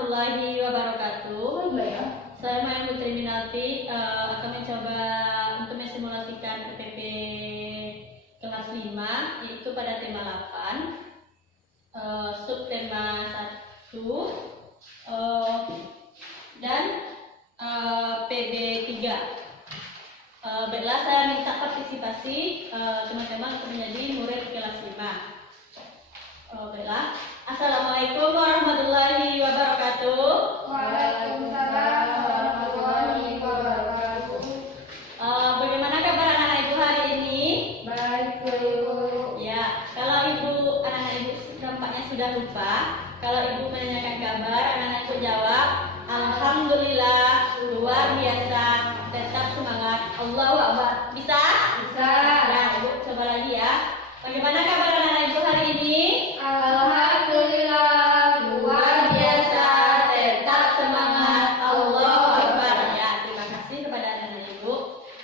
warahmatullahi wabarakatuh. Saya Maya Putri Minalti akan mencoba untuk mensimulasikan PPP kelas 5, yaitu pada tema 8, subtema 1 dan PB 3. Baiklah, saya minta partisipasi teman-teman untuk menjadi murid kelas 5. Baiklah, Assalamualaikum warahmatullahi wabarakatuh. Waalaikumsalam warahmatullahi wabarakatuh. Bagaimana kabar anak-anak ibu hari ini? Baik, Bu. Ya, kalau anak-anak ibu nampaknya sudah lupa. Kalau ibu menanyakan kabar, anak-anak ibu jawab, alhamdulillah, luar biasa, tetap semangat, Allahu Akbar. Bisa? Bisa. Ya, ibu coba lagi ya. Bagaimana kabar anak-anak ibu hari ini? Alhamdulillah, Luar biasa, tetap semangat, Allahu Akbar. Ya, terima kasih kepada anak-anak ibu.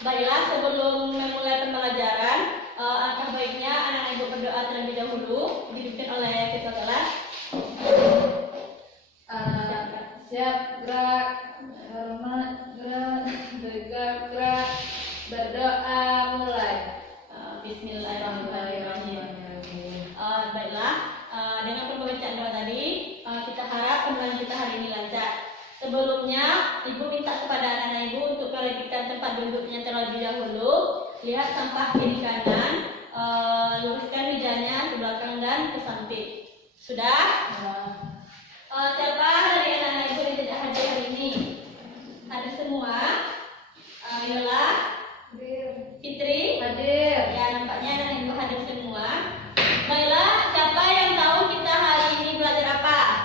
Baiklah, sebelum memulai pembelajaran, alangkah baiknya anak-anak ibu berdoa terlebih dahulu, dipimpin oleh ketua kelas. Siap, gerak, hormat, gerak, tegak, gerak, berdoa, mulai. Bismillahirrahmanirrahim. Baiklah, dengan pembacaan doa tadi, kita harap pembelajaran kita hari ini lancar. Sebelumnya, ibu minta kepada anak-anak ibu untuk merapikan tempat duduknya terlebih dahulu. Lihat sampah kiri kanan, luruskan mejanya ke belakang dan ke samping. Sudah? Siapa dari anak-anak ibu yang tidak hadir hari ini? Hadir semua? Yola, Fitri? Hadir. Ya, nampaknya anak-anak ibu hadir semua. Baiklah, siapa yang tahu kita hari ini belajar apa?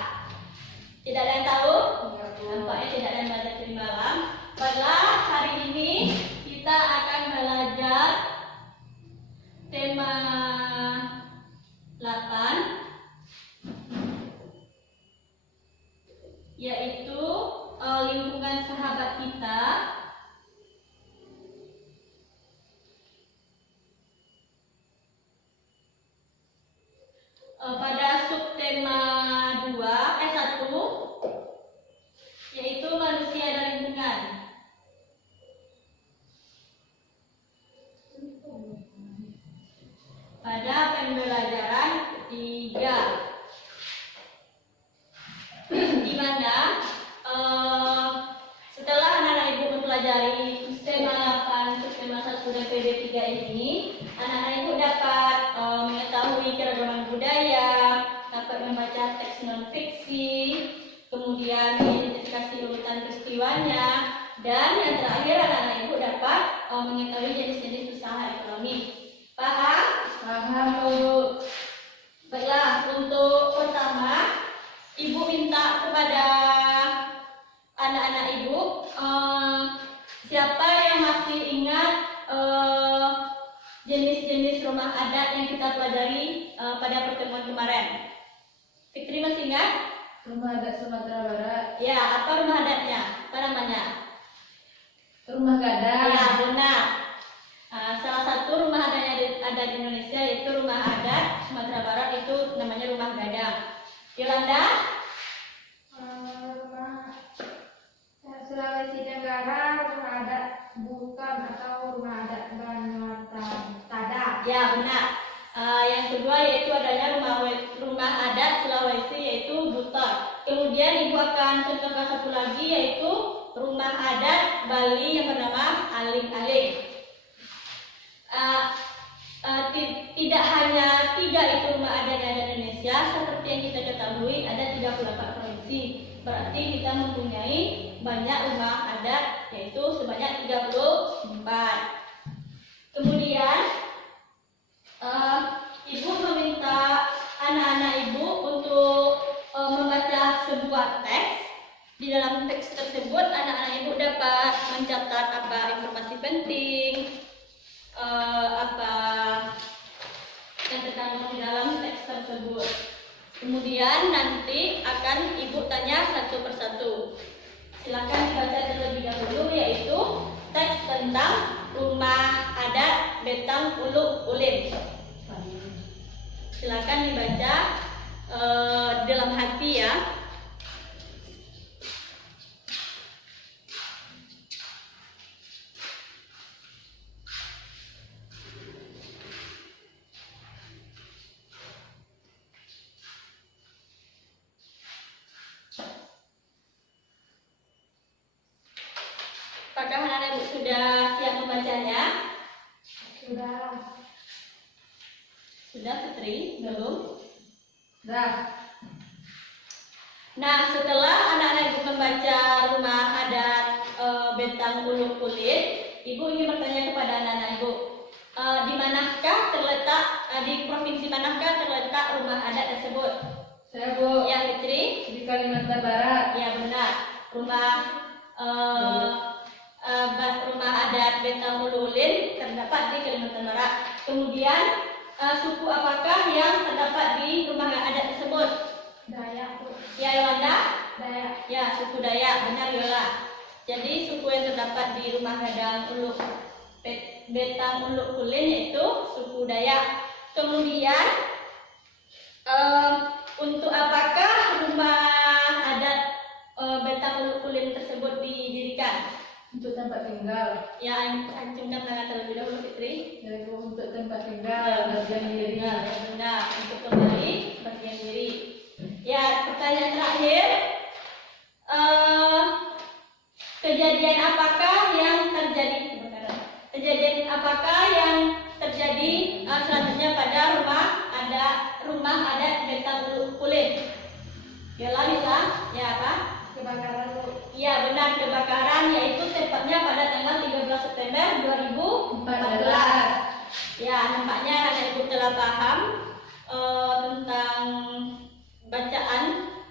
Tidak ada yang tahu? Nampaknya tidak ada yang belajar tadi malam. Baiklah, hari ini kita akan belajar tema 8, yaitu lingkungan sahabat kita. Pada subtema 1, yaitu manusia dan lingkungan. Pada pembelajaran 3, di mana setelah anak-anak ibu mempelajari tema 8, subtema 1 dan PB 3 ini, anak-anak ibu dapat mengetahui keragaman budaya, dapat membaca teks non-fiksi, kemudian identifikasi urutan peristiwanya, dan yang terakhir anak-anak ibu dapat mengetahui jenis-jenis usaha ekonomi. Paham? Paham, Bu. Baiklah, untuk pertama, ibu minta kepada anak-anak ibu, siapa yang masih ingat jenis-jenis rumah adat yang kita pelajari pada pertemuan kemarin? Fitri masih ingat? Rumah adat Sumatera Barat. Ya, apa rumah adatnya? Apa namanya? Rumah gadang. Ya, benar. Salah satu rumah adat di Indonesia yaitu rumah adat Sumatera Barat, itu namanya rumah gadang. Yolanda? Rumah Sulawesi Tenggara, rumah adat bukan atau rumah adat Tada. Ya, benar. Yang kedua yaitu adanya rumah adat Sulawesi, yaitu Buton. Kemudian ibu akan contohkan satu lagi, yaitu rumah adat Bali yang bernama Aling-Aling. Tidak hanya 3 itu rumah adat yang ada di Indonesia, seperti yang kita ketahui ada 38 provinsi. Berarti kita mempunyai banyak rumah adat, yaitu sebanyak 34. Kemudian ibu meminta anak-anak ibu untuk membaca sebuah teks. Di dalam teks tersebut anak-anak ibu dapat mencatat apa informasi penting, apa yang terkandung di dalam teks tersebut. Kemudian nanti akan ibu tanya satu persatu. Silakan dibaca terlebih dahulu, yaitu teks tentang rumah adat Betang Uluk Ulim. Silakan dibaca dalam hati ya. sudah siap membacanya? Sudah. Sudah, Fitri? Belum? Sudah. Nah, setelah anak-anak ibu membaca rumah adat Betang Ulu Kulit, ibu ingin bertanya kepada anak-anak ibu, di manakah terletak, di provinsi manakah terletak rumah adat tersebut? Saya Bu, Ya, Fitri? di Kalimantan Barat. Ya, benar. Rumah adat Betang Ulu Kulit terdapat di Kalimantan Barat. Kemudian, suku apakah yang terdapat di rumah adat tersebut? Dayak Bu. Ya, Yolanda? Dayak. Ya, suku Dayak, benar Yola. Jadi suku yang terdapat di rumah adat Betang Ulu Kulit yaitu suku Dayak. Kemudian untuk apakah rumah adat Betang Ulu Kulit tersebut didirikan? Untuk tempat tinggal. Ya, acungkan tangan terlebih dahulu, Fitri. Ya Bu, untuk tempat tinggal, bagian diri. Ya, benar. Untuk kembali bagian diri. Ya, pertanyaan terakhir. Kejadian apakah yang terjadi? Kejadian apakah yang terjadi selanjutnya pada rumah adat Betang Ulu Kulit? Yola bisa? Ya, apa? Kebakaran Bu. Ya, benar, kebakaran, yaitu tepatnya pada tanggal 13 September 2014. Ya, nampaknya anak ibu telah paham tentang bacaan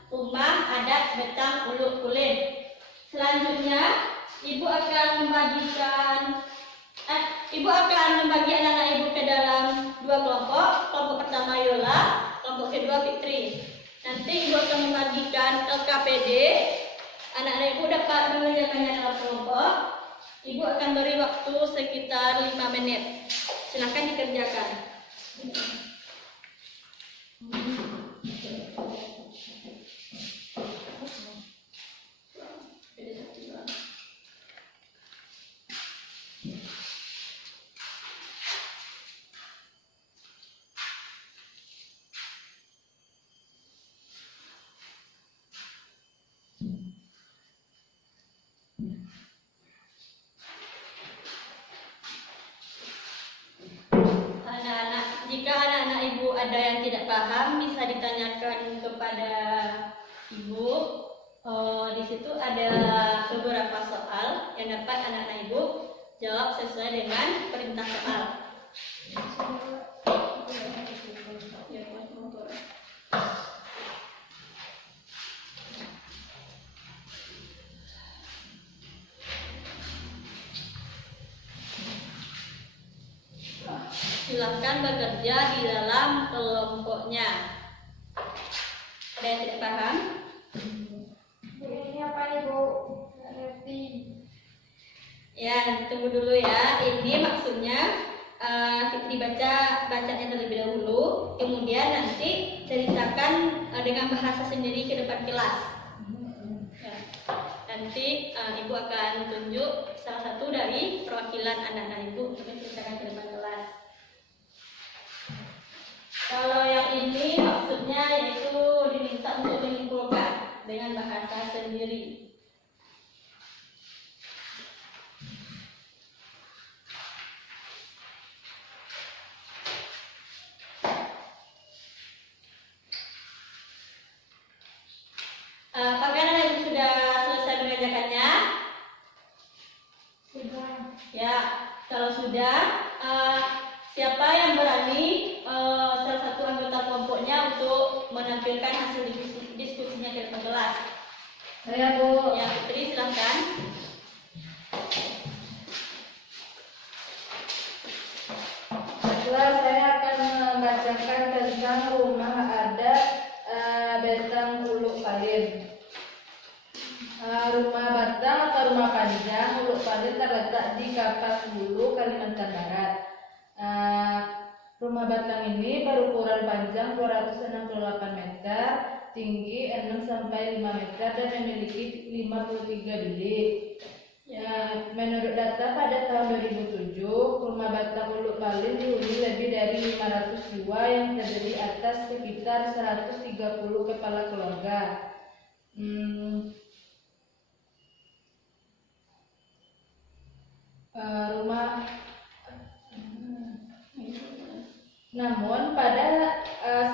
rumah adat Betang Ulu Kulit. Selanjutnya, ibu akan membagi anak-anak ibu ke dalam dua kelompok. Kelompok pertama Yola, kelompok kedua Fitri. Nanti ibu akan membagikan LKPD. Anak-anak ibu dapat mengerjakannya dalam kelompok. Ibu akan beri waktu sekitar 5 menit. Silakan dikerjakan. Jika anak-anak ibu ada yang tidak paham, bisa ditanyakan kepada ibu. Di situ ada beberapa soal yang dapat anak-anak ibu jawab sesuai dengan perintah soal. Silakan bekerja di dalam kelompoknya. Ada yang tidak paham? Ini apa nih Bu? Nggak ngerti. Ya, tunggu dulu ya. Ini maksudnya Fitri bacanya terlebih dahulu, kemudian nanti ceritakan dengan bahasa sendiri ke depan kelas. Ya. Nanti ibu akan tunjuk salah satu dari perwakilan anak-anak ibu untuk menceritakan ke depan kelas. Kalau yang ini maksudnya yaitu diminta untuk menyimpulkan dengan bahasa sendiri. Apakah anak sudah selesai mengerjakannya? Sudah. Ya, kalau sudah, siapa yang berani salah satu anggota kelompoknya untuk menampilkan hasil diskusinya ke depan kelas? Saya Bu. Ya, Fitri silahkan. Baiklah, saya akan membacakan tentang rumah adat Betang Ulu Kulit. Rumah batang atau rumah panjang Ulu Kulit terletak di Kapas Hulu, Kalimantan Barat. Rumah batang ini berukuran panjang 268 meter, tinggi 6 sampai 5 meter dan memiliki 53 bilik. Ya, menurut data pada tahun 2007, rumah batang Ulu Kulit dihuni lebih dari 500 jiwa yang terdiri atas sekitar 130 kepala keluarga. rumah. Namun pada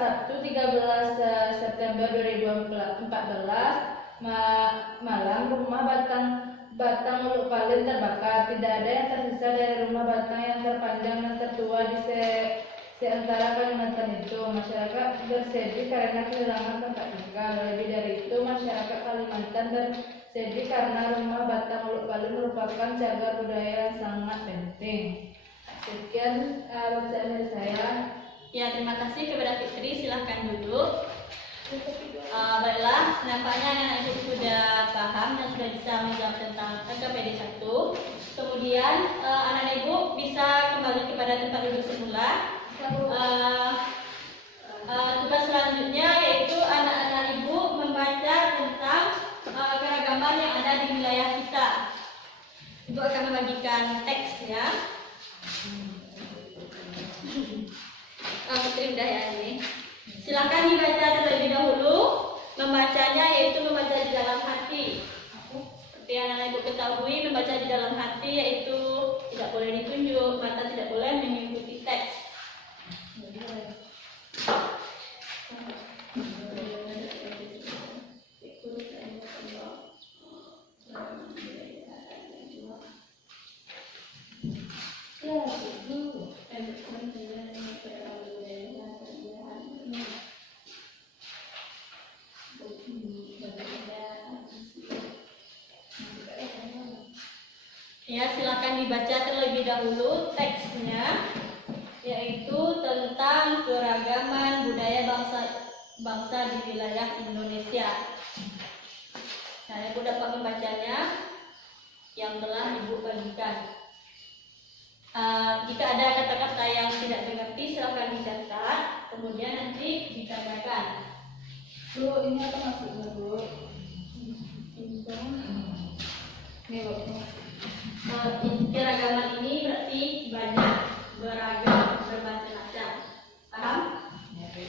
Sabtu 13 September 2014 malam rumah Batang Uluk Palen terbakar. Tidak ada yang tersisa dari rumah Batang yang terpanjang dan tertua di seantara Kalimantan itu. Masyarakat bersedih karena kehilangan tempat tinggal. Lebih dari itu, masyarakat Kalimantan bersedih karena rumah Batang Uluk Palen merupakan cagar budaya yang sangat penting. Sekian bacaan dari saya. Ya, terima kasih kepada Fitri. Silahkan duduk. Baiklah, nampaknya anak-anak ibu sudah paham dan sudah bisa menjawab tentang KPD 1. Kemudian anak-anak ibu bisa kembali kepada tempat duduk semula. Tugas selanjutnya yaitu anak-anak ibu membaca tentang keragaman yang ada di wilayah kita. Ibu akan membagikan teks ya. Putri udah ya ini. Silakan dibaca terlebih dahulu. Membacanya yaitu membaca di dalam hati. Seperti yang anak ibu ketahui, membaca di dalam hati yaitu tidak boleh ditunjuk, mata tidak boleh mengikuti teks. Ya, silakan dibaca terlebih dahulu teksnya, yaitu tentang keragaman budaya bangsa di wilayah Indonesia. Nah, ibu dapat membacanya yang telah ibu bagikan. Jika ada kata-kata yang tidak dimengerti, silakan dicatat, kemudian nanti ditanyakan. Bu, ini apa maksudnya, Bu? Ini, Bu. Keragaman ini berarti banyak, beragam, bermacam-macam. Paham? Ya, Bu.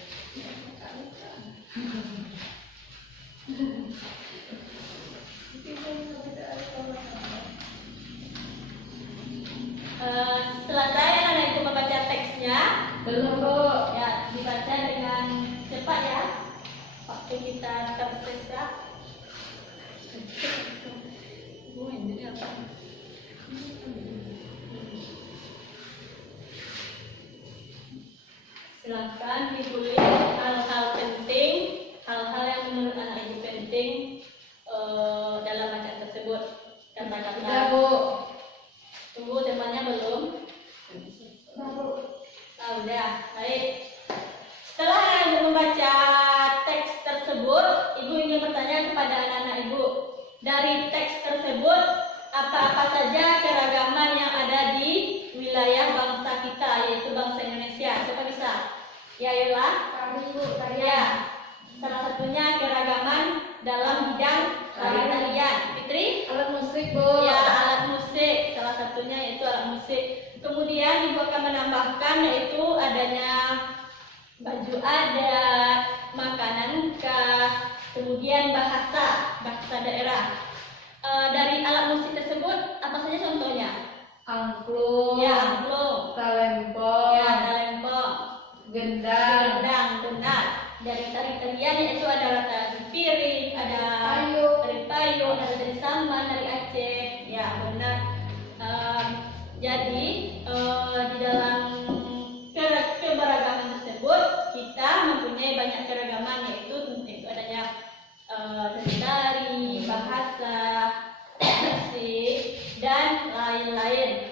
Selesai anak ibu membaca teksnya. Belum, Bu. Ya, dibaca dengan cepat ya. Waktu kita tersisa. Bu, ini apa? Silakan ditulis hal-hal penting, hal-hal yang menurut anak ibu penting dalam bacaan tersebut. Kata-kata. Sudah, Bu. Tunggu, temannya belum? Udah, baik. Setelah ibu membaca teks tersebut, ibu ingin bertanya kepada anak-anak ibu. Dari teks tersebut, apa-apa saja keragaman yang ada di wilayah bangsa kita, yaitu bangsa Indonesia? Siapa bisa? Ya, Yola? Bu. Ya. Salah satunya keragaman dalam bidang tari-tarian. Fitri? Alat musik, Bu. Ya, alat musik. Salah satunya yaitu alat musik. Kemudian ibu akan menambahkan yaitu adanya baju adat, makanan khas, kemudian bahasa daerah. Dari alat musik tersebut apa saja contohnya? Angklung. Ya, angklung. Talempong. Ya, talempong. Gendang. Gendang, benar. Dari tari-tarian yaitu ada tari piring, ada tari payung, ada tari saman dari Aceh. Ya, benar. Jadi di dalam keberagaman tersebut kita mempunyai banyak keragaman yaitu adanya tari, bahasa, musik dan lain-lain.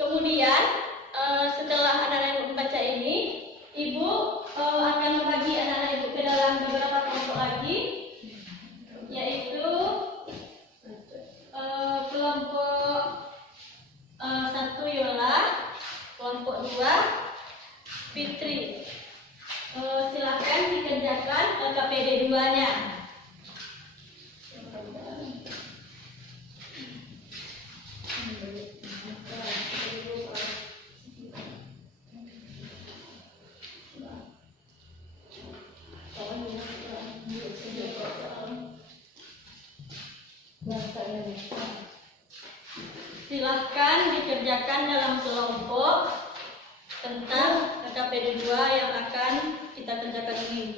Kemudian setelah anak-anak ibu membaca ini, ibu akan membagi anak-anak ibu ke dalam beberapa kelompok lagi, yaitu kelompok 1 Yola, kelompok 2 Fitri. Silakan dikerjakan KPD 2-nya. Bahasa Indonesia. Silahkan dikerjakan dalam kelompok tentang KKPD 2 yang akan kita kerjakan ini.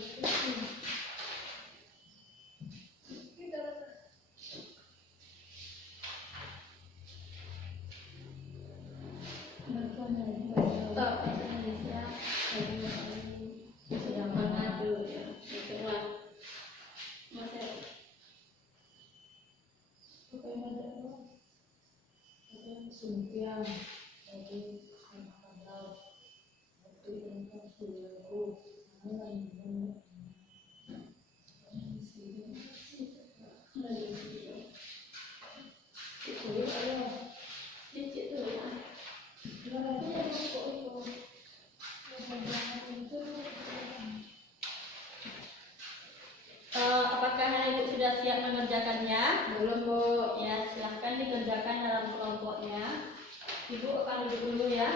Apakah Ibu sudah siap mengerjakannya? Belum, Bu. Ya, silahkan dikerjakan dalam kelompoknya. Ibu akan duduk dulu ya.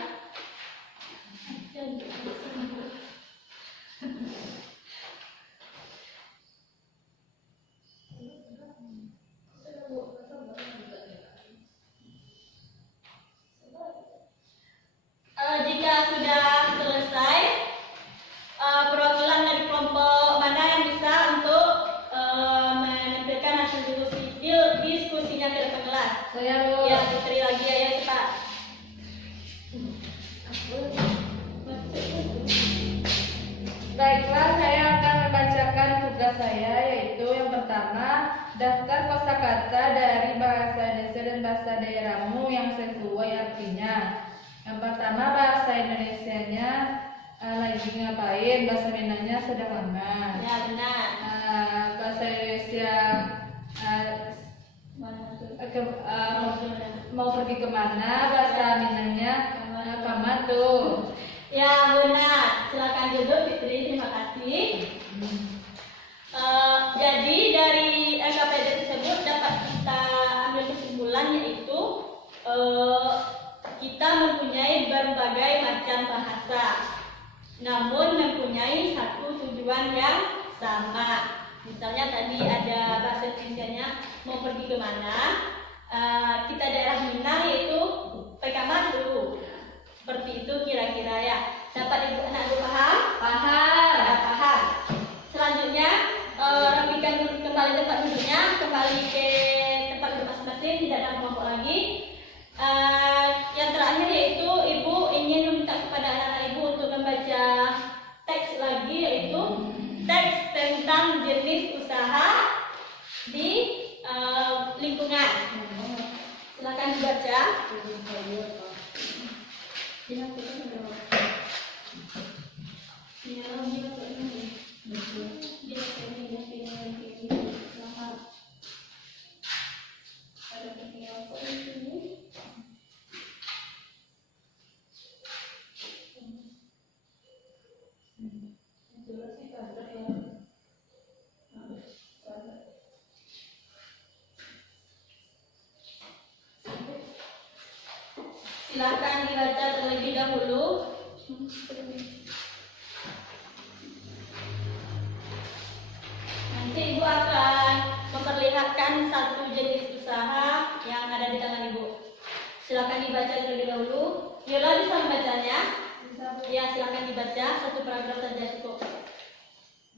Jika sudah selesai, perwakilan dari kelompok mana yang bisa untuk menampilkan hasil diskusinya ke depan kelas? Saya, Bu. Ya, Putri lagi ya, cepat. Baiklah, saya akan membacakan tugas saya, yaitu yang pertama, daftar kosakata dari bahasa Indonesia dan bahasa daerahmu yang sesuai artinya. Yang pertama, bahasa Indonesianya lagi ngapain, bahasa Minangnya sedang aman. Ya, benar. Bahasa Indonesia mau pergi kemana, bahasa Minangnya kaman tuh. Ya, benar. Silakan duduk, Fitri. Terima kasih. Jadi dari LKPD tersebut dapat kita ambil kesimpulan, yaitu kita mempunyai berbagai macam bahasa, namun mempunyai satu tujuan yang sama. Misalnya tadi ada bahasa Indonesianya mau pergi kemana, kita daerah Minang yaitu Pekamatu. Seperti itu kira-kira ya. Dapat Ibu anak Ibu paham? Paham. Ya, paham. Selanjutnya rapikan kembali tempat duduknya, kembali ke tempat duduk masing-masing, tidak ada kelompok lagi. Yang terakhir yaitu Ibu ingin meminta kepada anak-anak Ibu untuk membaca teks lagi, yaitu teks tentang jenis usaha di lingkungan. Silakan dibaca. Silakan dibaca terlebih dahulu. Nanti Ibu akan memperlihatkan satu jenis usaha yang ada di tangan Ibu. Silakan dibaca terlebih dahulu. Yola bisa membacanya? Ya, silakan dibaca satu paragraf saja cukup.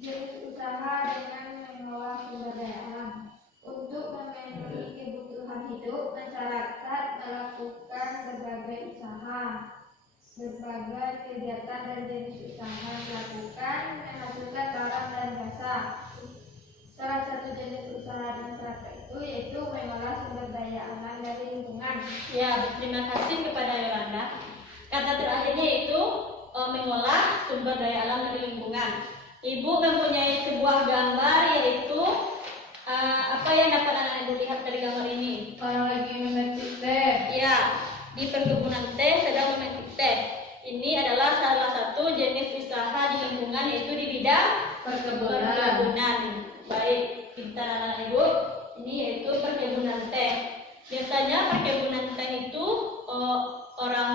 Jenis usaha dengan mengolah sumber daya alam. Untuk memenuhi kebutuhan hidup, masyarakat melakukan berbagai usaha. Berbagai kegiatan dan jenis usaha dilakukan menghasilkan barang dan jasa. Salah satu jenis usaha di masyarakat itu yaitu mengolah sumber daya alam dari lingkungan. Ya, terima kasih kepada Yolanda. Kata terakhirnya itu mengolah sumber daya alam dari lingkungan. Ibu mempunyai sebuah gambar, yaitu apa yang dapat anak Ibu lihat dari gambar ini? Orang lagi memetik teh. Ya, di perkebunan teh sedang memetik teh. Ini adalah salah satu jenis usaha di lingkungan, yaitu di bidang perkebunan. Baik, kita anak Ibu, ini yaitu perkebunan teh. Biasanya perkebunan teh itu orang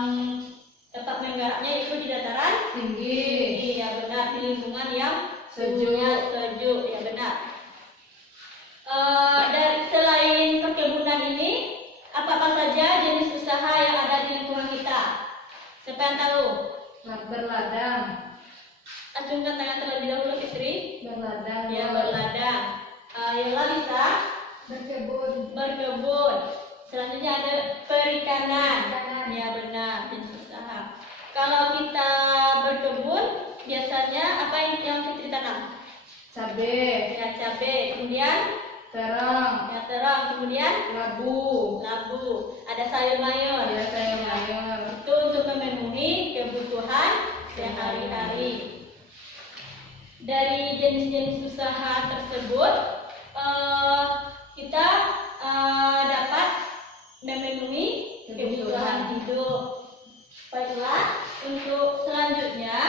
tempat menggarapnya itu di dataran Tinggi. ya benar, di lingkungan yang Sejuk. suhunya sejuk, ya benar. Dari selain perkebunan ini, apa saja jenis usaha yang ada di lingkungan kita. Siapa yang tahu? Berladang. Acungkan tangan terlebih dahulu, Fitri. Berladang. Ya, berladang. Yola bisa Berkebun. berkebun. Selanjutnya ada perikanan. Perikanan. Ya, benar, jenis usaha. Kalau kita berkebun, biasanya apa yang Fitri tanam? Cabe. Ya, cabai. Kemudian Terang. ya, terang. Kemudian Labu. labu. Ada sayur mayur. Ya, sayur mayur. Itu untuk memenuhi kebutuhan sehari-hari. Dari jenis-jenis usaha tersebut, kita dapat memenuhi kebutuhan hidup. Baiklah, untuk selanjutnya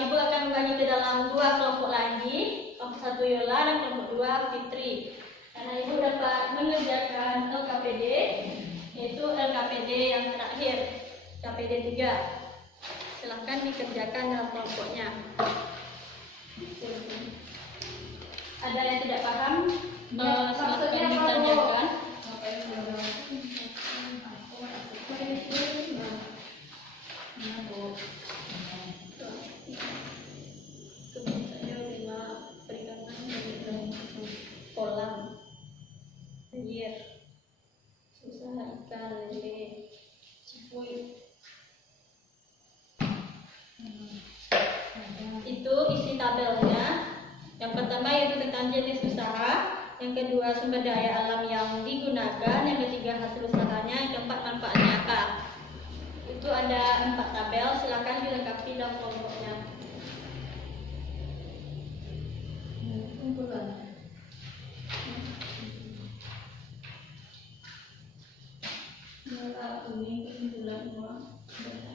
Ibu akan membagi ke dalam dua kelompok lagi, kelompok satu Yola dan kelompok dua Fitri. Karena Ibu dapat mengerjakan LKPD, yaitu LKPD yang terakhir, LKPD 3. Silahkan dikerjakan dalam kelompoknya. Ada yang tidak paham? Silahkan maksudnya apa, Bu? ditanyakan. Kebiasaannya lima perikanan dan kolam, air, usaha ikan, lele, cipuy. Itu isi tabelnya. Yang pertama yaitu tentang jenis usaha, yang kedua sumber daya alam yang digunakan, yang ketiga hasil usahanya, yang keempat manfaatnya apa. Itu ada 4 tabel, silakan dilengkapi dalam kelompoknya. Ini kesimpulan semua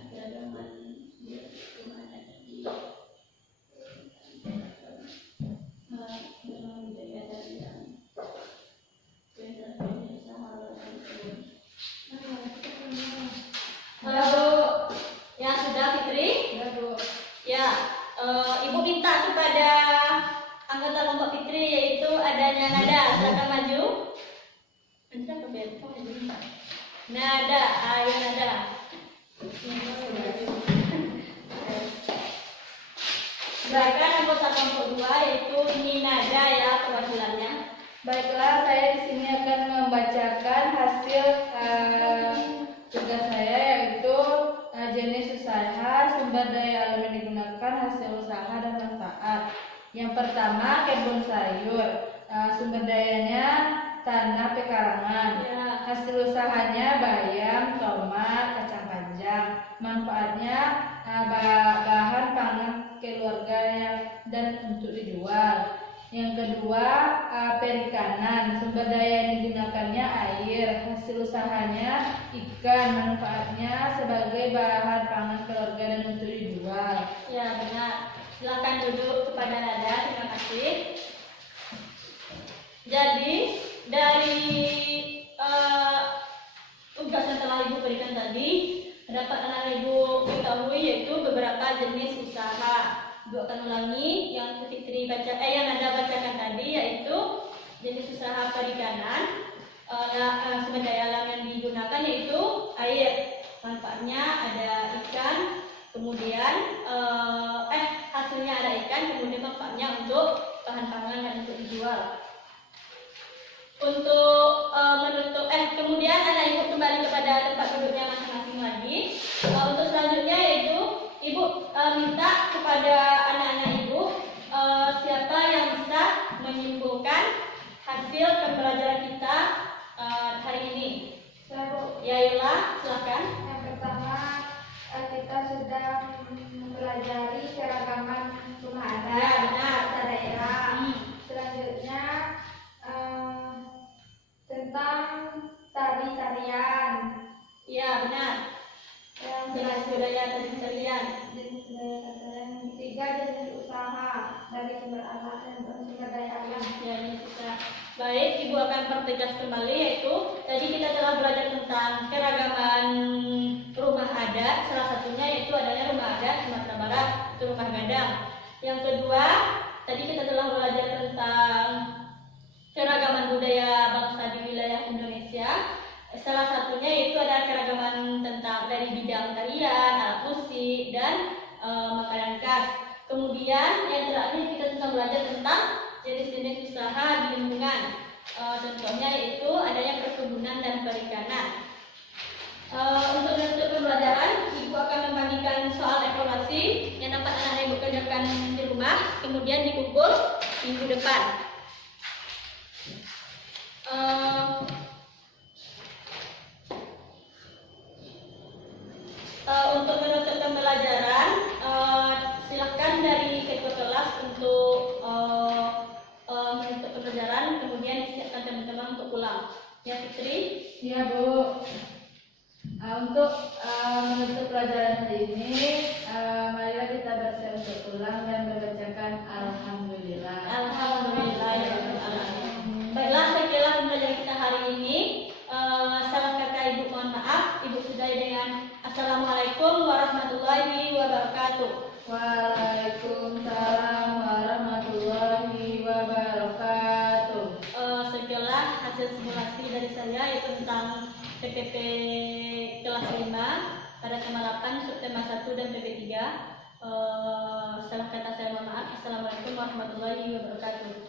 cadangan dia cuma ada di dalam budaya dari yang Halo, ya sudah Fitri? Ya, Bu. Ya, Ibu minta kepada anggota kelompok Fitri yaitu adanya Nada. Silakan maju. Nada, ayo Nada. Silakan anggota kelompok 2 yaitu ini Nada ya perwakilannya. Baiklah, saya di sini akan membacakan hasil tugas saya, yaitu jenis usaha, sumber daya alam yang digunakan, hasil usaha dan manfaat. Yang pertama, kebun sayur. Sumber dayanya tanah pekarangan. Ya. Hasil usahanya bayam, tomat, kacang panjang. Manfaatnya bahan pangan keluarga dan untuk dijual. Yang kedua, perikanan. Sumber daya yang digunakannya air. Hasil usahanya ikan. Manfaatnya sebagai bahan pangan keluarga dan untuk dijual. Ya benar. Silakan duduk kepada Nada. Terima kasih. Jadi dari tugas yang telah Ibu berikan tadi, dapat anak Ibu ketahui yaitu beberapa jenis usaha. Ibu akan ulangi yang Fitri baca, yang Nada bacakan tadi, yaitu jenis usaha perikanan. Sumber daya alam yang digunakan yaitu air. Manfaatnya ada ikan, kemudian hasilnya ada ikan, kemudian manfaatnya untuk bahan pangan dan untuk dijual. Untuk menutup, kemudian anak Ibu kembali kepada tempat duduknya masing-masing lagi. Untuk selanjutnya yaitu Ibu minta kepada anak-anak Ibu siapa yang bisa menyimpulkan hasil pembelajaran kita hari ini. Saya, Bu. Ya Yola, silakan. Yang pertama, kita sudah mempelajari keragaman rumah adat Ya, benar. antar daerah. Hmm. Selanjutnya tentang tari-tarian. Ya benar. Jenis budaya dan tarian. Jenis budaya tarian. Yang ketiga, jenis usaha dari sumber alam dan sumber daya alam. Ya, ini bisa. Baik, Ibu akan pertegas kembali yaitu tadi kita telah belajar tentang keragaman rumah adat. Salah satunya yaitu adanya rumah adat Sumatera Barat, itu rumah gadang. Yang kedua, tadi kita telah belajar tentang keragaman budaya bangsa di wilayah Indonesia. Salah satunya yaitu ada keragaman tentang dari bidang tarian, alat musik, dan makanan khas. Kemudian yang terakhir kita tentang belajar tentang jenis-jenis usaha di lingkungan. Contohnya yaitu adanya perkebunan dan perikanan. Untuk menutup pembelajaran, Ibu akan membagikan soal evaluasi yang dapat anak Ibu kerjakan di rumah, kemudian dikumpul minggu depan. Untuk menutup pembelajaran, silakan dari ketua kelas untuk menutup pembelajaran, kemudian disiapkan teman-teman untuk pulang. Ya, Fitri. Iya, Bu. Untuk menutup pelajaran hari ini, marilah kita bersiap untuk pulang dan membacakan Alhamdulillah. Alhamdulillah ya Rabbal alamin. Baiklah, sekian pembelajaran kita hari ini. Salam kata Ibu mohon maaf. Ibu sudahi dengan Assalamualaikum warahmatullahi wabarakatuh. Waalaikumsalam warahmatullahi wabarakatuh. Segala hasil simulasi dari saya yaitu tentang PPP kelas 5 pada tema 8 subtema 1 dan PP 3. Salah kata saya mohon maaf. Assalamualaikum warahmatullahi wabarakatuh.